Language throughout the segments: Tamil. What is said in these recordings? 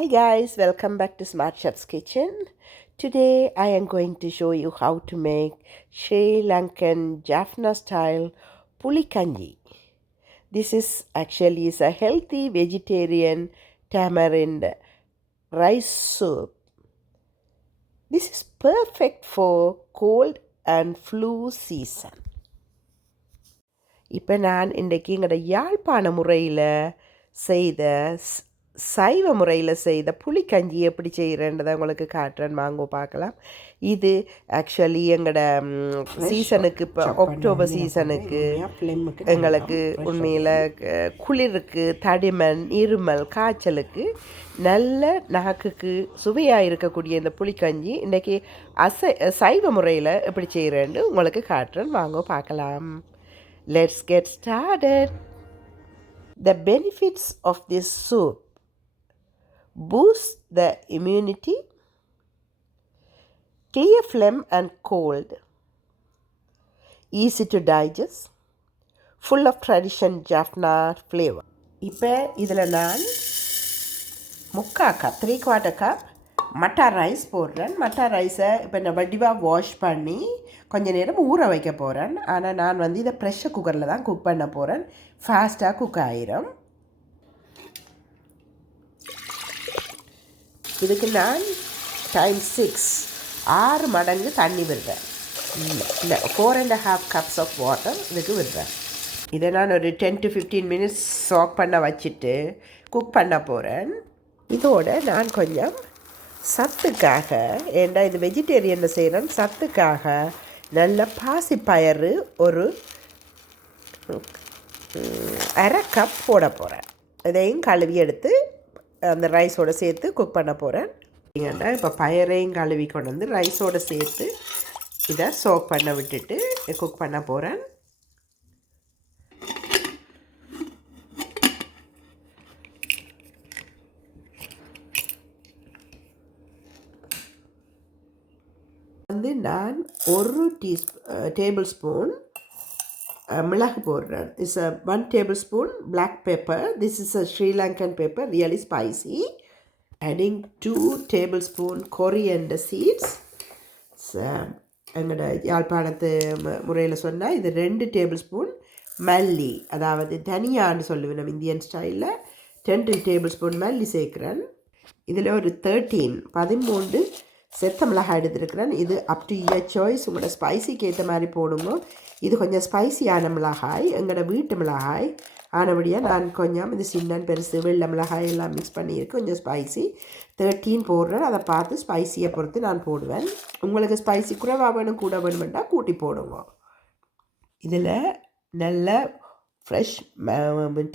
Hi guys, welcome back to Smart Chef's Kitchen. Today I am going to show you how to make Sri Lankan Jaffna style puli kanji. This is actually is a healthy vegetarian tamarind rice soup. This is perfect for cold and flu season. இப்போ நான் இன்றைக்கு எங்களோட யாழ்ப்பாண முறையில் செய்த ஸ்- சைவ முறையில் செய்த புளிக்கஞ்சி எப்படி செய்கிறேன்றதை உங்களுக்கு காட்டுறேன். வாங்க பார்க்கலாம். இது ஆக்சுவலி எங்களோட சீசனுக்கு இப்போ அக்டோபர் சீசனுக்கு எங்களுக்கு உண்மையில் குளிருக்கு தடிமன் இருமல் காய்ச்சலுக்கு நல்ல நாக்குக்கு சுவையாக இருக்கக்கூடிய இந்த புளிக்கஞ்சி இன்றைக்கி அசை சைவ முறையில் எப்படி செய்கிறேன்னு உங்களுக்கு காட்டுறேன். வாங்க பார்க்கலாம். Let's get started The benefits of this soup. Boosts the immunity, clear phlegm and cold, easy to digest, full of tradition jaffna flavor. இப்போ இதில் நான் முக்கா cup three quarter cup matta rice போடுறேன். மட்டா ரைஸை இப்போ நான் வடிவாக வாஷ் பண்ணி கொஞ்ச நேரம் ஊற வைக்க போகிறேன் ஆனால் நான் வந்து இதை ப்ரெஷர் குக்கரில் தான் குக் பண்ண போகிறேன் ஃபாஸ்ட்டாக குக் ஆயிரும். இதுக்கு நான் டைம் சிக்ஸ் ஆறு மடங்கு தண்ணி விடுறேன். இல்லை four and half cups of water இதுக்கு விடுறேன். இதை நான் ஒரு ten to fifteen minutes soak பண்ண வச்சுட்டு குக் பண்ண போகிறேன் இதோட நான் கொஞ்சம் சத்துக்காக ஏண்டா இது வெஜிடேரியனில் செய்கிறேன் சத்துக்காக நல்ல பாசிப்பயறு ஒரு அரை கப் போட போகிறேன் இதையும் கழுவி எடுத்து அந்த ரைஸோடு சேர்த்து குக் பண்ண போகிறேன் ஏன்னா இப்போ பயரையும் கழுவி கொண்டு வந்து ரைஸோடு சேர்த்து இதை சோக் பண்ண விட்டுட்டு குக் பண்ண போகிறேன் வந்து நான் ஒரு டீ டேபிள் ஸ்பூன் மிளகு போடுறேன் is a one tablespoon black pepper this is a Sri Lankan pepper really spicy adding two tablespoon coriander seeds எங்களோட யாழ்ப்பாணத்து முறையில் சொன்னால் இது ரெண்டு டேபிள் ஸ்பூன் மல்லி. அதாவது தனியான்னு சொல்லுவேன் நம்ம இந்தியன் ஸ்டைலில். ரெண்டு டேபிள் ஸ்பூன் மல்லி சேர்க்குறேன். இதில் ஒரு தேர்ட்டீன் பதிமூன்று செத்த மிளகாய் எடுத்துருக்கிறேன். இது அப் டு இயர் சாய்ஸ் உங்களோட ஸ்பைசிக்கு ஏற்ற மாதிரி போடுங்க. இது கொஞ்சம் ஸ்பைசியான மிளகாய். எங்களோட வீட்டு மிளகாய். ஆனபடியாக நான் கொஞ்சம் இது சின்ன பெருசு வெள்ளை மிளகாய் எல்லாம் மிக்ஸ் பண்ணியிருக்கு. கொஞ்சம் ஸ்பைசி தேர்ட்டீன் போடுறேன். அதை பார்த்து ஸ்பைசியை பொறுத்து நான் போடுவேன். உங்களுக்கு ஸ்பைசி குறைவாக வேணும் கூட வேணுமெண்டா கூட்டி போடுங்க. இதில் நல்ல ஃப்ரெஷ்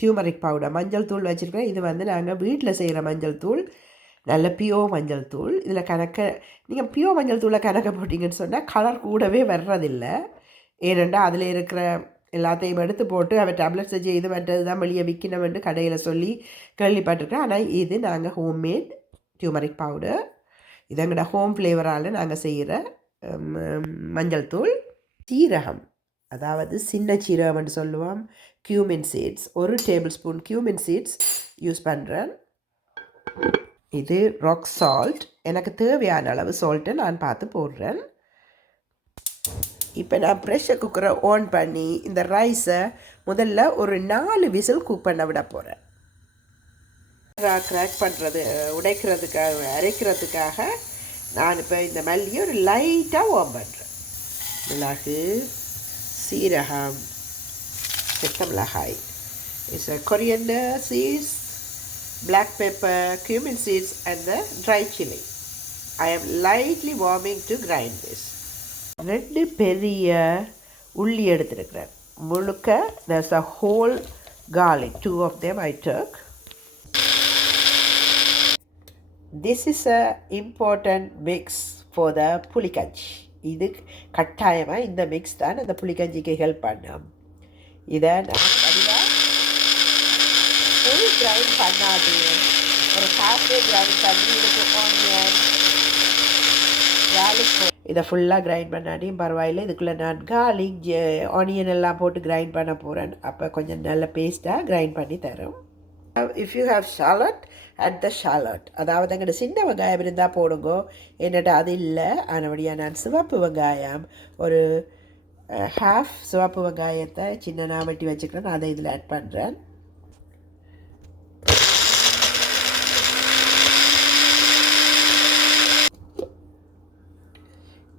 டியூமரிக் பவுடர் மஞ்சள் தூள் வச்சுருக்கேன் இது வந்து நாங்கள் வீட்டில் செய்கிற மஞ்சள் தூள். நல்ல பியோ மஞ்சள் தூள். இதில் கணக்க நீங்கள் பியோ மஞ்சள் தூளை கணக்க போட்டிங்கன்னு சொன்னால் கலர் கூடவே வர்றதில்லை. ஏனெண்டா அதில் இருக்கிற எல்லாத்தையும் எடுத்து போட்டு அவன் டேப்லெட்ஸை செய்து மற்றது தான் வெளியே விற்கணும்னு கடையில் சொல்லி கேள்விப்பட்டிருக்கேன். ஆனால் இது நாங்கள் ஹோம்மேட் டியூமரிக் பவுடர் இது எங்களோட ஹோம் ஃப்ளேவரால் நாங்கள் செய்கிற மஞ்சள் தூள். சீரகம் அதாவது சின்ன சீரகம்னு சொல்லுவோம். கியூமின் சீட்ஸ் ஒரு tablespoon cumin seeds use பண்ணுறேன் இது ராக் சால்ட் எனக்கு தேவையான அளவு சால்ட்டை நான் பார்த்து போடுறேன். இப்போ நான் ப்ரெஷர் குக்கரை ஆன் பண்ணி இந்த ரைஸை முதல்ல ஒரு நாலு விசில் குக் பண்ண விட போகிறேன் க்ராக் பண்ணுறது உடைக்கிறதுக்காக அரைக்கிறதுக்காக நான் இப்போ இந்த மல்லியை ஒரு லைட்டாக ஓம் பண்ணுறேன் மிளகு சீரகம் செத்த மிளகாய். இட்ஸ் கொரியண்டர் சீஸ் black pepper, cumin seeds and the dry chili. I am lightly warming to grind this. ரெண்டு பெரிய உள்ளி எடுத்திருக்கிறேன் முழுக்க there's a whole garlic two of them I took this is a important mix for the புளிக்கஞ்சி இது கட்டாயமாக இந்த மிக்ஸ் தான் அந்த புளிக்கஞ்சிக்கு ஹெல்ப் பண்ணும் இதை நான் வடிவாக ஃபுல் கிரைண்ட் பண்ணாது ஒரு ஹாஃப்வே கிரைண்ட் பண்ணி இதுக்கு ஆனியன் இதை ஃபுல்லாக கிரைண்ட் பண்ணாட்டியும் பரவாயில்லை இதுக்குள்ளே நான் கார்லிக் ஆனியன் எல்லாம் போட்டு கிரைண்ட் பண்ண போகிறேன் அப்போ கொஞ்சம் நல்ல பேஸ்ட்டாக கிரைண்ட் பண்ணி தரும் if you have shallot add the shallot அதாவது எங்கிட்ட சின்ன வெங்காயம் இருந்தால் போடுங்க. என்னட்ட அது இல்லை. ஆனபடியாக நான் சிவப்பு வெங்காயம் ஒரு ஹாஃப் சிவப்பு வெங்காயத்தை சின்ன வெட்டி வச்சுக்கிறேன். அதை இதில் ஆட் பண்ணுறேன்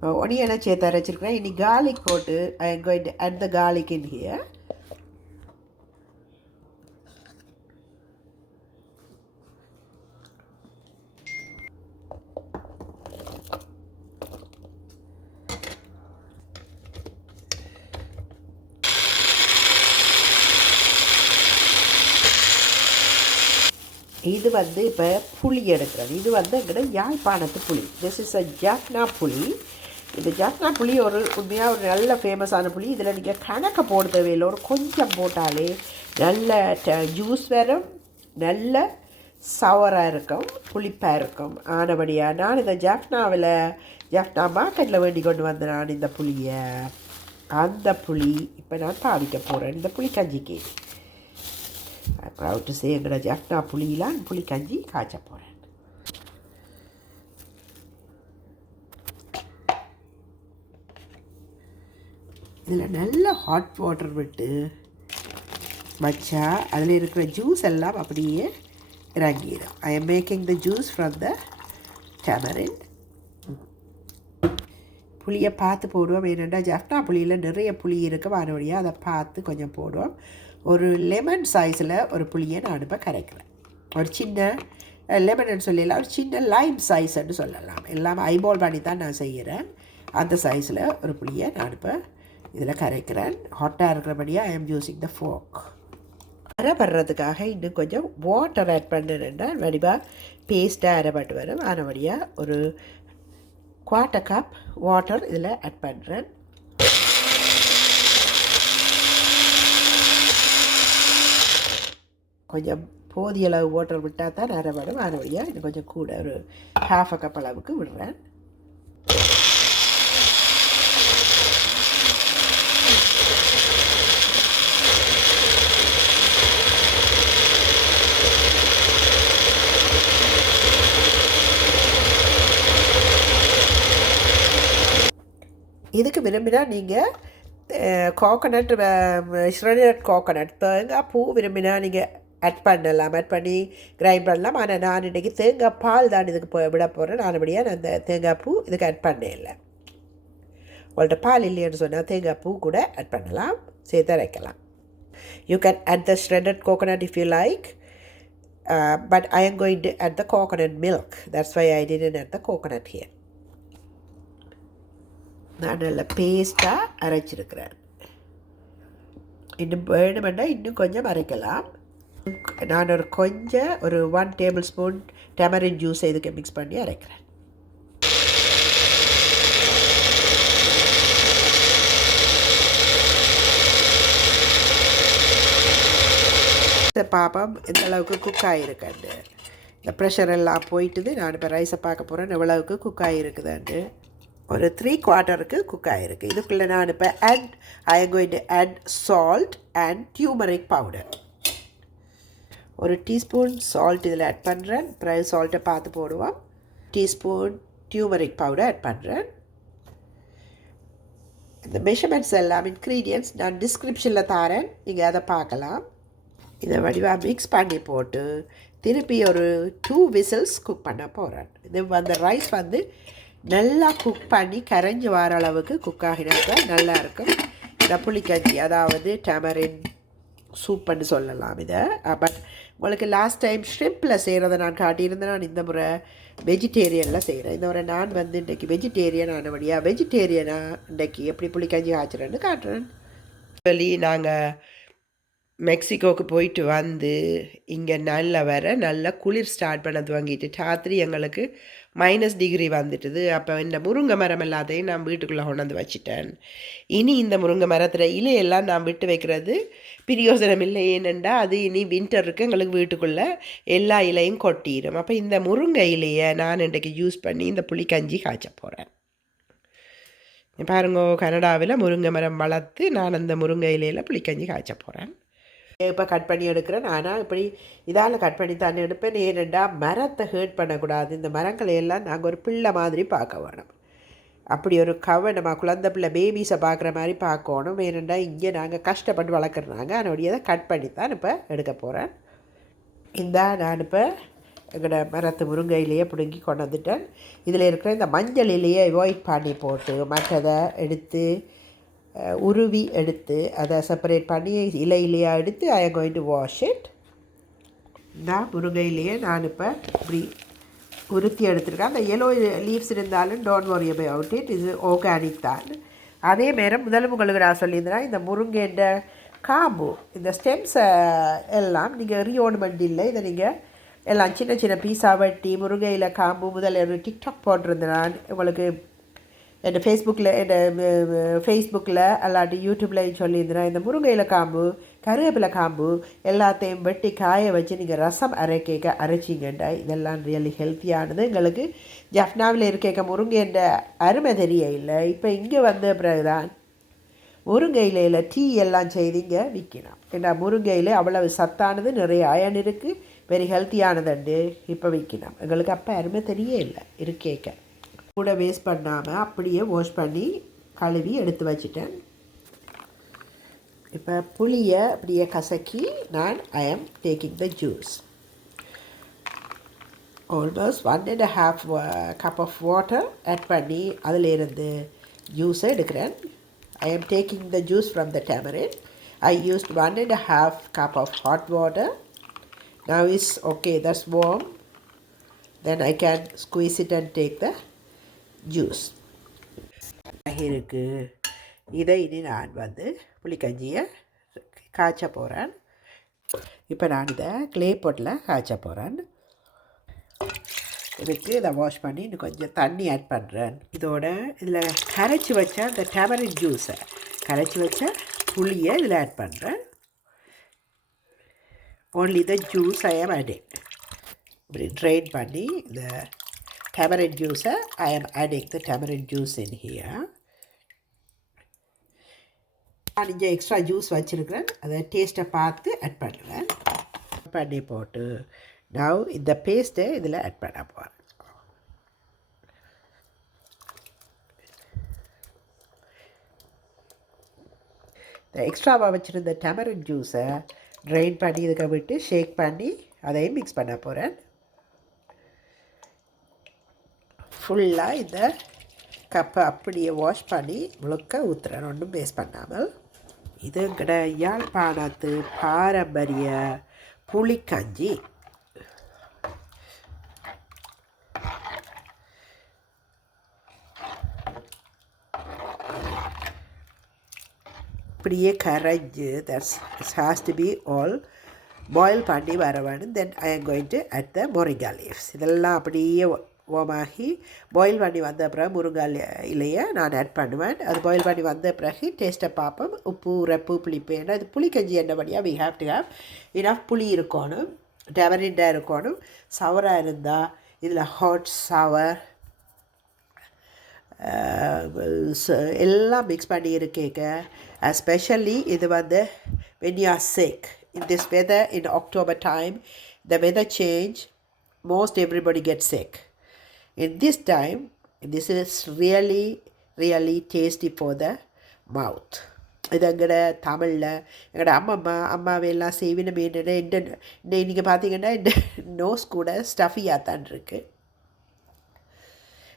ஒனியனை சேர்த்து அரைச்சிருக்கிறேன் இனி கார்லிக் போட்டு I am going to add the garlic in here இது வந்து இப்போ புளி எடுக்கிறது இது வந்து எங்கட யாழ்ப்பாணத்து புளி. திஸ் இஸ் அ ஜாக்னா புளி. இந்த ஜாக்னா புளி ஒரு உண்மையாக ஒரு நல்ல ஃபேமஸான புளி இதில் நீங்கள் கணக்கை போட தேவையில்லை. ஒரு கொஞ்சம் போட்டாலே நல்ல ஜூஸ் வரும் நல்ல சவராக இருக்கும் புளிப்பாக இருக்கும். ஆனபடியாக நான் இந்த ஜாஃப்னாவில் ஜாஃப்னா மார்க்கெட்டில் வேண்டி கொண்டு வந்தேன் நான் இந்த புளியை அந்த புளி இப்போ நான் பாவிக்க போகிறேன் இந்த புளி கஞ்சிக்கு. ப்ரவுட் டு ஜாஃப்னா புளியெலாம் புளி கஞ்சி காய்ச்ச போகிறேன் இதில் நல்ல ஹாட் வாட்டர் விட்டு வச்சா அதில் இருக்கிற ஜூஸ் எல்லாம் அப்படியே இறங்கிடும் I am making the juice from the tamarind புளியை பார்த்து போடுவோம். ஏனென்றால் ஜஃப்னா புளியில் நிறைய புளி இருக்குது மறுபடியும் அதை பார்த்து கொஞ்சம் போடுவோம். ஒரு லெமன் சைஸில் ஒரு புளியை நான் இப்போ கரைக்கிறேன். ஒரு சின்ன லெமன் சொல்லலாம் ஒரு சின்ன லைம் சைஸ்ன்னு சொல்லலாம். எல்லாம் ஐபால் பண்ணி தான் நான் செய்கிறேன். அந்த சைஸில் ஒரு புளியை நான் இப்போ இதில் கரைக்கிறேன் ஹாட்டாக இருக்கிறபடியாக I am using the fork அரைபடுறதுக்காக இன்னும் கொஞ்சம் வாட்டர் ஆட் பண்ணுறேன்னா வடிவாக பேஸ்ட்டாக அரைப்பட்டு வரும். ஆனபடியாக ஒரு குவார்ட்டர் கப் வாட்டர் இதில் ஆட் பண்ணுறேன். கொஞ்சம் போதிய அளவு வாட்டர் விட்டால் தான் அரைப்படும் வழியாக இன்னும் கொஞ்சம் கூட ஒரு ஹாஃப் அ கப் அளவுக்கு விடுறேன். இதுக்கு விரும்பினா நீங்கள் கோகோனட் ஷ்ரெடட் கோகோனட் தேங்காய் பூ விரும்பினா நீங்கள் ஆட் பண்ணலாம். ஆட் பண்ணி கிரைண்ட் பண்ணலாம். ஆனால் நான் இன்றைக்கி தேங்காய் பால் தான் இதுக்கு போ விட போகிறேன் நானபடியாக நான் அந்த தேங்காய் பூ இதுக்கு ஆட் பண்ணே இல்லை. உங்கள்கிட்ட பால் இல்லைன்னு சொன்னால் தேங்காய் பூ கூட ஆட் பண்ணலாம். சேர்த்து அரைக்கலாம். You can add the shredded coconut if you like but I am going to add the coconut milk that's why I didn't add the coconut here நான் நல்ல பேஸ்ட்டாக அரைச்சிருக்கிறேன் இன்னும் வேணுமெண்டா இன்னும் கொஞ்சம் அரைக்கலாம். நான் ஒரு கொஞ்சம் ஒரு one tablespoon tamarind juice இதுக்கு மிக்ஸ் பண்ணி அரைக்கிறேன். பாப்பம் எந்த அளவுக்கு குக் ஆகிருக்காண்டு இந்த ப்ரெஷர் எல்லாம் போயிட்டுது. நான் இப்போ ரைஸை பார்க்க போகிறேன் எவ்வளவுக்கு குக் ஆகிருக்குதாண்டு ஒரு த்ரீ குவார்ட்டருக்கு குக் ஆகிருக்கு இதுக்குள்ளே நான் இப்போ add I am going to add salt and turmeric powder ஒரு டீஸ்பூன் சால்ட் இதில் ஆட் பண்ணுறேன் பிறகு சால்ட்டை பார்த்து போடுவோம். டீஸ்பூன் டியூமரிக் பவுடர் ஆட் பண்ணுறேன் இந்த மெஷர்மெண்ட்ஸ் எல்லாம் இன்க்ரீடியன்ட்ஸ் நான் டிஸ்கிரிப்ஷனில் தாரேன். நீங்கள் அதை பார்க்கலாம். இதை வடிவாக மிக்ஸ் பண்ணி போட்டு திருப்பி ஒரு டூ விசில்ஸ் குக் பண்ண போகிறேன் இது அந்த ரைஸ் வந்து நல்லா குக் பண்ணி கரைஞ்சி வர அளவுக்கு குக் ஆகினாக்கா நல்லாயிருக்கும் இந்த புளிக்கஞ்சி அதாவது டமரின் சூப்புன்னு சொல்லலாம் இதை. பட் உங்களுக்கு லாஸ்ட் டைம் ஷ்ரிம்பில் செய்கிறத நான் காட்டியிருந்தேன். நான் இந்த முறை வெஜிடேரியனில் செய்கிறேன் இந்த முறை நான் வந்து இன்றைக்கி வெஜிடேரியன் ஆனபடியாக வெஜிடேரியனாக இன்றைக்கி எப்படி புளிக்கஞ்சி காய்ச்சுறேன்னு காட்டுறேன். சொல்லி நாங்கள் மெக்சிகோவுக்கு போயிட்டு வந்து இங்கே நல்ல வர நல்லா குளிர் ஸ்டார்ட் பண்ண துவங்கிட்டு ராத்திரி எங்களுக்கு மைனஸ் டிகிரி வந்துட்டுது. அப்போ இந்த முருங்கை மரம் எல்லாத்தையும் நான் வீட்டுக்குள்ளே கொண்டாந்து வச்சிட்டேன். இனி இந்த முருங்கை மரத்தில் இலையெல்லாம் நான் விட்டு வைக்கிறது பிரியோசனம் இல்லை. ஏனெண்டா அது இனி வின்டருக்கு எங்களுக்கு வீட்டுக்குள்ளே எல்லா இலையும் கொட்டிடும் அப்போ இந்த முருங்கை இலையை நான் இன்றைக்கு யூஸ் பண்ணி இந்த புளிக்கஞ்சி காய்ச்ச போகிறேன் பாருங்க கனடாவில் முருங்கை மரம் வளர்த்து நான் அந்த முருங்கை இலையில் புளிக்கஞ்சி காய்ச்ச போகிறேன் இப்போ கட் பண்ணி எடுக்கிறேன். ஆனால் இப்படி இதால் கட் பண்ணி தான் எடுப்பேன். ஏனெண்டா மரத்தை ஹேர்ட் பண்ணக்கூடாது. இந்த மரங்களை எல்லாம் நாங்கள் ஒரு பிள்ளை மாதிரி பார்க்க வேணும். அப்படி ஒரு கவனமாக குழந்தை பிள்ளை பேபிஸை பார்க்குற மாதிரி பார்க்கணும். ஏனெண்டா இங்கே நாங்கள் கஷ்டப்பட்டு வளர்க்குறாங்க அதனுடையதை கட் பண்ணி தான் இப்போ எடுக்க போகிறேன் இந்த நான் இப்போ எங்களோட மரத்து முருங்கையிலேயே பிடுங்கி கொண்டு வந்துட்டேன். இதில் இருக்கிற இந்த மஞ்சளிலேயே அவாய்ட் பண்ணி போட்டு மற்றதை எடுத்து உருவி எடுத்து அதை செப்பரேட் பண்ணி இலை இலையாக எடுத்து I am going to wash it நான் முருங்கையிலேயே நான் இப்போ இப்படி உருத்தி எடுத்துருக்கேன். அந்த எல்லோ லீவ்ஸ் இருந்தாலும் டோன்ட் worry about இட் இது ஆர்கானிக் தான். அதே நேரம் முதல் உங்களுக்கு நான் சொல்லியிருந்தேன் இந்த முருங்கைன்ற காம்பு இந்த ஸ்டெம்ஸை எல்லாம் நீங்கள் ரீஓர்னமெண்ட் இல்லை. இதை நீங்கள் எல்லாம் சின்ன சின்ன பீஸாக வெட்டி முருங்கையில் காம்பு முதல்ல ஒரு டிக்டாக் போட்டிருந்தேன் நான். உங்களுக்கு என் ஃபேஸ்புக்கில் என் ஃபேஸ்புக்கில் அல்லாட்டி யூடியூப்லையும் சொல்லியிருந்தேன் இந்த முருங்கையில் காம்பு கருவேப்பிலை காம்பு எல்லாத்தையும் வெட்டி காய வச்சு நீங்கள் ரசம் அரைக்கேக்க அரைச்சிங்கண்டா இதெல்லாம் ரியலி ஹெல்த்தியானது எங்களுக்கு ஜஃப்னாவில் இருக்கேக்க முருங்கைன்ற அருமை தெரிய இல்லை இப்போ இங்கே வந்த பிறகுதான் முருங்கை இலையில் டீ எல்லாம் செய்திங்க விற்கலாம் ஏன்னா முருங்கை இலை அவ்வளவு சத்தானது நிறைய அயன் இருக்குது வெரி ஹெல்த்தியானதுண்டு இப்போ விற்கலாம் எங்களுக்கு அப்போ அருமை தெரிய இல்லை இருக்கேக்க. கூட வேஸ்ட் பண்ணாமல் அப்படியே வாஷ் பண்ணி கழுவி எடுத்து வச்சிட்டேன். இப்போ புளியை அப்படியே கசக்கி நான் I am taking the juice almost one and half cup of water add பண்ணி அதிலிருந்து ஜூஸை எடுக்கிறேன். I am taking the juice from the tamarind I use one and half cup of hot water now is okay that's warm then I can squeeze it and take the juice. இருக்குது இதை இனி நான் வந்து புளிக்கஞ்சியை காய்ச்ச போகிறேன் இப்போ நான் இதை க்ளே பொட்டில் காய்ச்ச போகிறேன் இதுக்கு இதை வாஷ் பண்ணி இன்னும் கொஞ்சம் தண்ணி ஆட் பண்ணுறேன் இதோட இதில் கரைச்சி வச்ச அந்த டேமரின் ஜூஸை கரைச்சி வச்ச புளியை இதில் ஆட் பண்ணுறேன் ஓன்லி த ஜூஸ் ஐ ஆம் adding. இப்படி ட்ரைன் பண்ணி இந்த tamarind ஜூஸை ஐ eh? am adding the tamarind juice in here. நான் இங்கே எக்ஸ்ட்ரா ஜூஸ் வச்சுருக்கிறேன். அதை டேஸ்ட்டை பார்த்து ஆட் பண்ணுவேன். பண்ணி போட்டு நான் இந்த பேஸ்ட்டை இதில் ஆட் பண்ண போகிறேன் இந்த எக்ஸ்ட்ராவாக வச்சுருந்த டெமரன் ஜூஸை ட்ரைன் பண்ணி இதுக்கு விட்டு ஷேக் பண்ணி அதையும் மிக்ஸ் பண்ண போகிறேன் ஃபுல்லாக இந்த கப்பை அப்படியே வாஷ் பண்ணி முழுக்க ஊற்றுறேன் ஒன்றும் வேஸ்ட் பண்ணாமல். இது எங்கட யாழ்ப்பாணத்து பாரம்பரிய புளிக்கஞ்சி இப்படியே கரைஞ்சு that's has to be all boil பண்ணி வர வேணும் then I am going to add the moringa leaves இதெல்லாம் அப்படியே ஓமாகி பாயில் பண்ணி வந்த பிறகு முருங்கா இலையை நான் ஆட் பண்ணுவேன். அது பாயில் பண்ணி வந்த பிறகு டேஸ்ட்டை பார்ப்போம். உப்பு உரப்பு புளிப்பு ஏன்னா இது புளிக்கஞ்சி என்னபடியாக we have to have enough புளி இருக்கணும். டெவரிண்டாக இருக்கணும். சவராக இருந்தால் இதில் ஹாட் சவர் எல்லாம் மிக்ஸ் பண்ணி இருக்கேங்க. எஸ்பெஷலி இது வந்து when you are sick in this weather in october time the weather change most everybody gets sick. In this time this is really really tasty for the mouth. இது எங்கட தமிழில் எங்களோட அம்மம்மா அம்மாவையெல்லாம் செய்வின மீன் இந்த நீங்கள் பார்த்தீங்கன்னா இந்த நோஸ் கூட ஸ்டஃபியாக தான் இருக்குது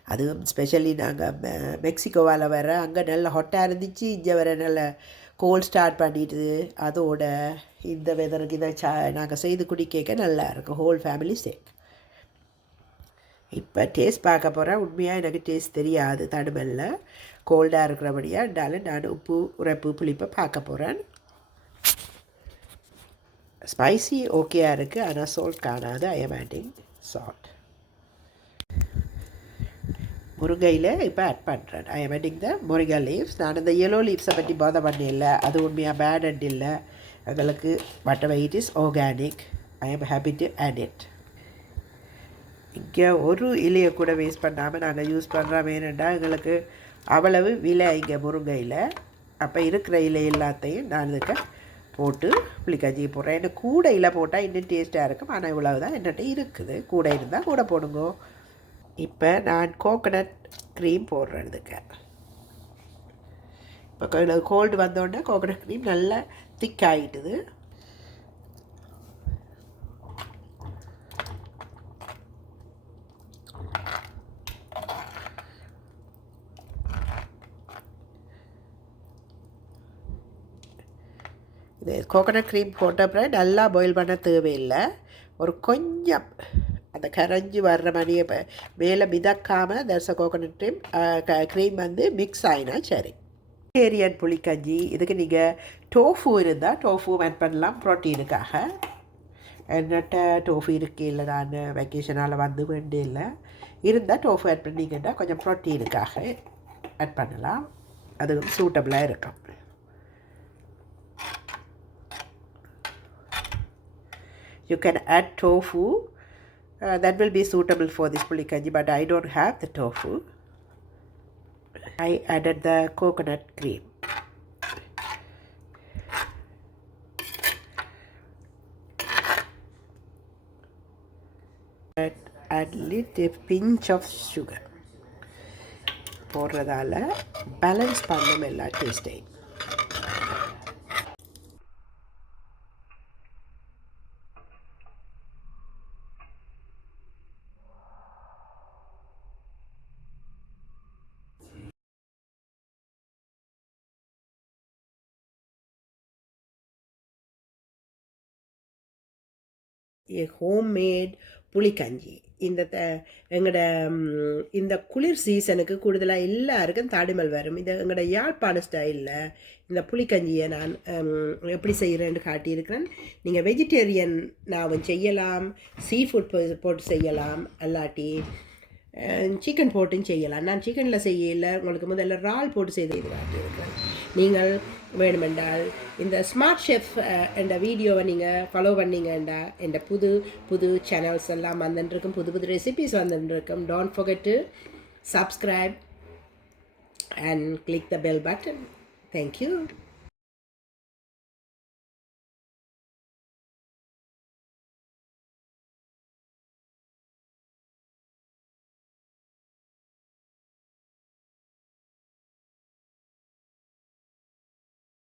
அதுவும் ஸ்பெஷலி நாங்கள் மெ மெக்சிகோவால் வர அங்கே நல்ல ஹொட்டாக இருந்துச்சு இங்கே வர நல்ல கோல்ட் ஸ்டார்ட் பண்ணிட்டு அதோட இந்த வெதருக்கு இதை சா நாங்கள் செய்து குடிக்க நல்லா இருக்கும் ஹோல் ஃபேமிலி சேக் இப்போ டேஸ்ட் பார்க்க போகிறேன் உண்மையாக எனக்கு டேஸ்ட் தெரியாது தடுமல்ல. கோல்டாக இருக்கிறபடியாக இருந்தாலும் நான் உப்பு உரைப்பு புளிப்பை பார்க்க போகிறேன் ஸ்பைசி ஓகேயாக இருக்குது ஆனால் சால்ட் காணாது. ஐ எம் ஆட்டிங் சால்ட் முருங்கையில் இப்போ ஆட் பண்ணுறேன் ஐ எம் ஆட்டிங் த முருங்கை லீவ்ஸ் நான் இந்த எல்லோ லீவ்ஸை பற்றி போதை பண்ணல அது உண்மையாக பேட் அண்ட் இல்லை. எங்களுக்கு but it is organic I am happy to add it இங்கே ஒரு இலையை கூட வேஸ்ட் பண்ணாமல் நாங்கள் யூஸ் பண்ணுறோம் வேணுண்டா எங்களுக்கு அவ்வளவு விலை இங்கே முருங்கையில். அப்போ இருக்கிற இலை எல்லாத்தையும் நான் இதுக்கு போட்டு புளிக்காஞ்சி போடுறேன். எனக்கு கூடையில் போட்டால் இன்னும் டேஸ்ட்டாக இருக்கும். ஆனால் இவ்வளவு தான் என்னட்ட இருக்குது. கூடை இருந்தால் கூட போடுங்க. இப்போ நான் கோகனட் க்ரீம் போடுறேன் இதுக்கு. இப்போ கோல்டு வந்தோடனே கோகனட் க்ரீம் நல்லா திக் ஆகிட்டுது இது கோகனட் க்ரீம் போட்ட அப்புறம் நல்லா பாயில் பண்ண தேவையில்லை. ஒரு கொஞ்சம் அந்த கரைஞ்சி வர்ற மாதிரியே இப்போ மேலே மிதக்காமல் தர்ச கோகனட் க்ரீம் க்ரீம் வந்து மிக்ஸ் ஆகினா சரி. வெஜிடேரியன் புளிக்கஞ்சி இதுக்கு நீங்கள் டோஃபு இருந்தால் டோஃபு ஆட் பண்ணலாம் ப்ரோட்டீனுக்காக என்னட்ட டோஃபு இருக்கு இல்லை நான் வெக்கேஷனால் வந்து வேண்டிய இல்லை இருந்தால் டோஃபு ஆட் பண்ணிங்கன்னா கொஞ்சம் ப்ரோட்டீனுக்காக ஆட் பண்ணலாம். அதுவும் சூட்டபிளாக இருக்கும். You can add tofu uh, that will be suitable for this pulikanji but i don't have the tofu i added the coconut cream add, add little pinch of sugar போடுறதால பேலன்ஸ் பண்ணும் எல்லா டேஸ்ட்டையும் ஹோம்மேட் புளிக்கஞ்சி. இந்த த எங்களோட இந்த குளிர் சீசனுக்கு கூடுதலாக எல்லாருக்கும் தாடிமல் வரும். இந்த எங்களோட யாழ்ப்பாண ஸ்டைலில் இந்த புளிக்கஞ்சியை நான் எப்படி செய்கிறேன்னு காட்டியிருக்கிறேன். நீங்கள் வெஜிடேரியன் நான் செய்யலாம் சீ ஃபுட் போட்டு செய்யலாம் அல்லாட்டி சிக்கன் போட்டும் செய்யலாம். நான் சிக்கனில் செய்யல. உங்களுக்கு முதல்ல இறால் போட்டு செய்து இருக்கிறேன் நீங்கள் வேணுமென்றால் இந்த ஸ்மார்ட் ஷெஃப் என்ற வீடியோவை நீங்கள் ஃபாலோ பண்ணிங்கண்டா என்ற புது புது சேனல்ஸ் எல்லாம் வந்துட்டுருக்கும் புது புது recipes வந்துட்டுருக்கும் don't forget to subscribe and click the bell button thank you